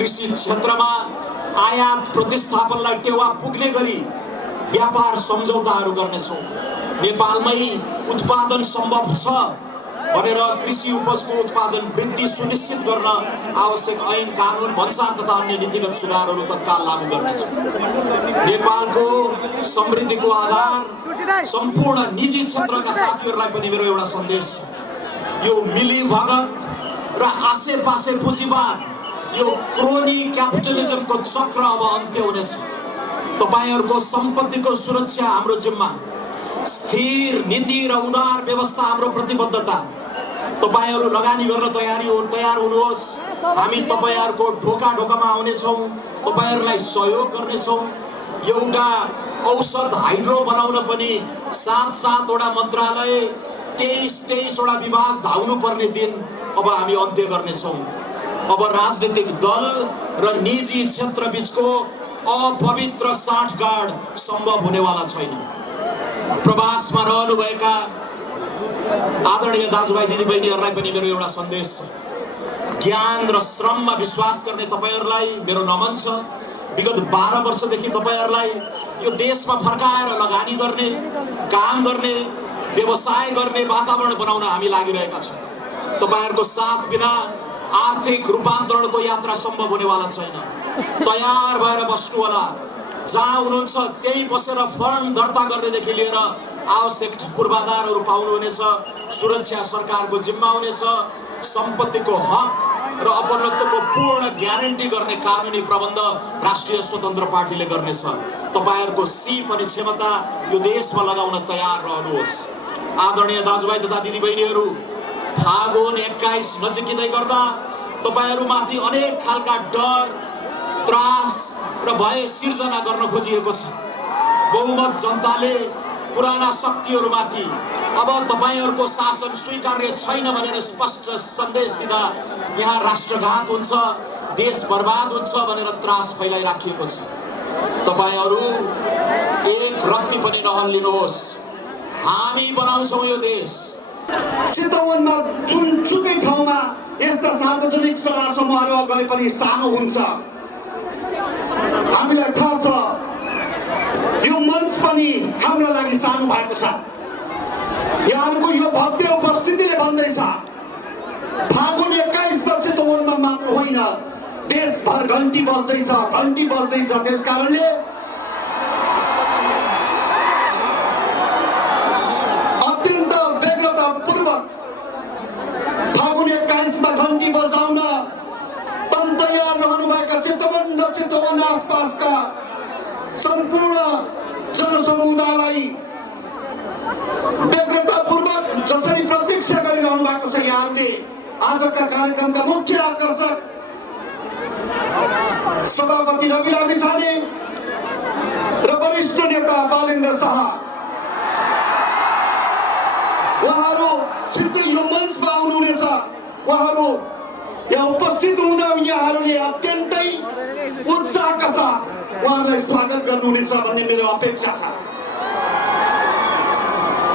कृषि क्षेत्रमा आयात प्रतिस्थापनलाई टेवा पुग्ने गरी व्यापार सम्झौताहरू गर्नेछौँ। नेपालमै उत्पादन सम्भव छ भनेर कृषि उपजको उत्पादन वृद्धि सुनिश्चित गर्न आवश्यक ऐन कानुन भन्सार तथा अन्य नीतिगत सुधारहरू तत्काल लागू गर्नेछौँ। नेपालको समृद्धिको आधार सम्पूर्ण निजी क्षेत्रका साथीहरूलाई पनि मेरो एउटा सन्देश छ। यो मिलीभगत र आसेपासे पुँजीवाद, यो क्रोनी क्यापिटलिजमको चक्र अब अन्त्य हुनेछ। तपाईहरुको सम्पत्तिको सुरक्षा हाम्रो जिम्मा, स्थिर नीति र उदार व्यवस्था हाम्रो प्रतिबद्धता। तपाईहरु लगानी गर्न तयार हुनुहोस्। हामी तपाईहरुको ढोकामा आउनेछौँ, तपाईहरुलाई सहयोग गर्नेछौँ। एउटा औषध हाइड्रो बनाउन पनि 7 वटा मन्त्रालय, 23 वटा विभाग धाउनु पर्ने दिन अब हामी अन्त्य गर्नेछौँ। अब राजनीतिक दल र निजी क्षेत्र बीचको अपवित्र साठगाँठ सम्भव हुनेवाला छैन। प्रवासमा रहनुभएका आदरणीय दाजुभाइ दिदीबहिनीहरूलाई पनि मेरो एउटा सन्देश छ। ज्ञान र श्रममा विश्वास गर्ने तपाईहरुलाई मेरो नमन छ। विगत 12 वर्षदेखि तपाईहरुलाई यो देशमा फर्काएर लगानी गर्ने, काम गर्ने, व्यवसाय गर्ने वातावरण बनाउन हामी लागिरहेका छौँ। तपाईहरुको साथ बिना आर्थिक रूपान्तरणको यात्रा सम्भव हुनेवाला छैन। तयार भएर बस्नु होला। जहाँ हुनुहुन्छ त्यही बसेर फर्म दर्ता गर्नेदेखि लिएर आवश्यक पूर्वाधारहरू पाउनुहुनेछ। सुरक्षा सरकारको जिम्मा हुनेछ। सम्पत्तिको हक र अपनत्वको पूर्ण ग्यारेन्टी गर्ने कानुनी प्रबन्ध राष्ट्रिय स्वतन्त्र पार्टीले गर्नेछ। तपाईहरुको सिप अनि क्षमता यो देशमा लगाउन तयार रहनुहोस्। आदरणीय दाजुभाइ तथा दिदीबहिनीहरू, फागुन 21 नजिकै गर्दा तपाईहरुमाथि अनेक खालका डर, त्रास र भय सिर्जना गर्न खोजिएको छ। बहुमत जनताले पुराना शक्तिहरूमाथि अब तपाईहरुको शासन स्वीकार्य छैन भनेर स्पष्ट सन्देश दिँदा यहाँ राष्ट्रघात हुन्छ, देश बर्बाद हुन्छ भनेर त्रास फैलाइराखिएको छ। तपाईहरु एक रत्ती पनि नहल्लिनुहोस्। हामी बनाउँछौँ यो देश। चितवनमा जुनसुकै ठाउँमा यस्ता सार्वजनिक सभा समारोह गरे पनि सानो हुन्छ। हामीलाई थाहा छ यो मञ्च पनि हाम्रो लागि सानो भएको छ। यहाँको यो भव्य उपस्थितिले भन्दैछ फागुन 21 चितवनमा मात्र होइन, देशभर घन्टी बज्दैछ। त्यसकारणले अत्यन्त व्यग्रतापूर्वक फागुन 21 मा घन्टी बजाउन तयार रहनुभएका चितवन आसपासका सम्पूर्ण जनसमुदायलाई व्यग्रतापूर्वक जसरी प्रतीक्षा गरिरहनु भएको छ यहाँहरूले, आजका कार्यक्रमका मुख्य आकर्षक सभापति रवि लामिछाने र वरिष्ठ नेता बालेन्द्र शाह, उहाँहरू छिट्टै यो मञ्चमा आउनुहुनेछ। उहाँहरू यहाँ उपस्थित हुँदा यहाँहरूले अत्यन्तै उत्साहका साथ उहाँहरूलाई स्वागत गर्नुहुनेछ भन्ने मेरो अपेक्षा छ।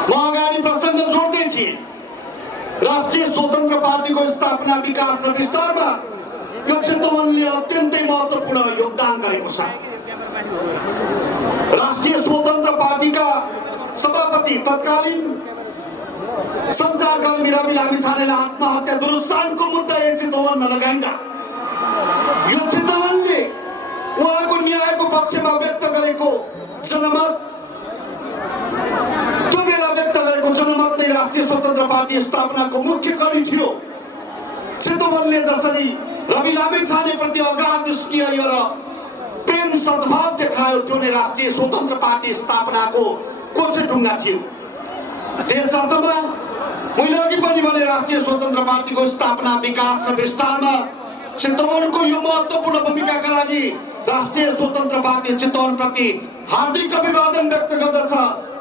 म अगाडि प्रसङ्ग जोड्दै थिएँ। राष्ट्रिय स्वतन्त्र पार्टीको स्थापना, विकास र विस्तारमा यो चितवनले अत्यन्तै महत्त्वपूर्ण योगदान गरेको छ। राष्ट्रिय स्वतन्त्र पार्टीका सभापति तत्कालीन सञ्चारकर्मी रवि लामिछानेलाई आत्महत्या दुरुत्साहनको मुद्दा यो चितवनमा लगाइँदा यो चितवनले उहाँको न्यायको पक्षमा व्यक्त गरेको जनमत, त्यो बेला व्यक्त गरेको जनमत नै राष्ट्रिय स्वतन्त्र पार्टी स्थापनाको मुख्य कडी थियो। चितवनले जसरी रवि लामिछाने प्रति अगाध स्नेह र प्रेम सद्भाव देखायो, त्यो नै राष्ट्रिय स्वतन्त्र पार्टी स्थापनाको कोसेटुङ्गा थियो। त्यसर्थमा मैले अघि पनि भने राष्ट्रिय स्वतन्त्र पार्टीको स्थापना, विकास र विस्तारमा चितवनको यो महत्त्वपूर्ण भूमिकाका लागि राष्ट्रिय स्वतन्त्र पार्टी चितवन प्रति हार्दिक अभिवादन व्यक्त गर्दछ।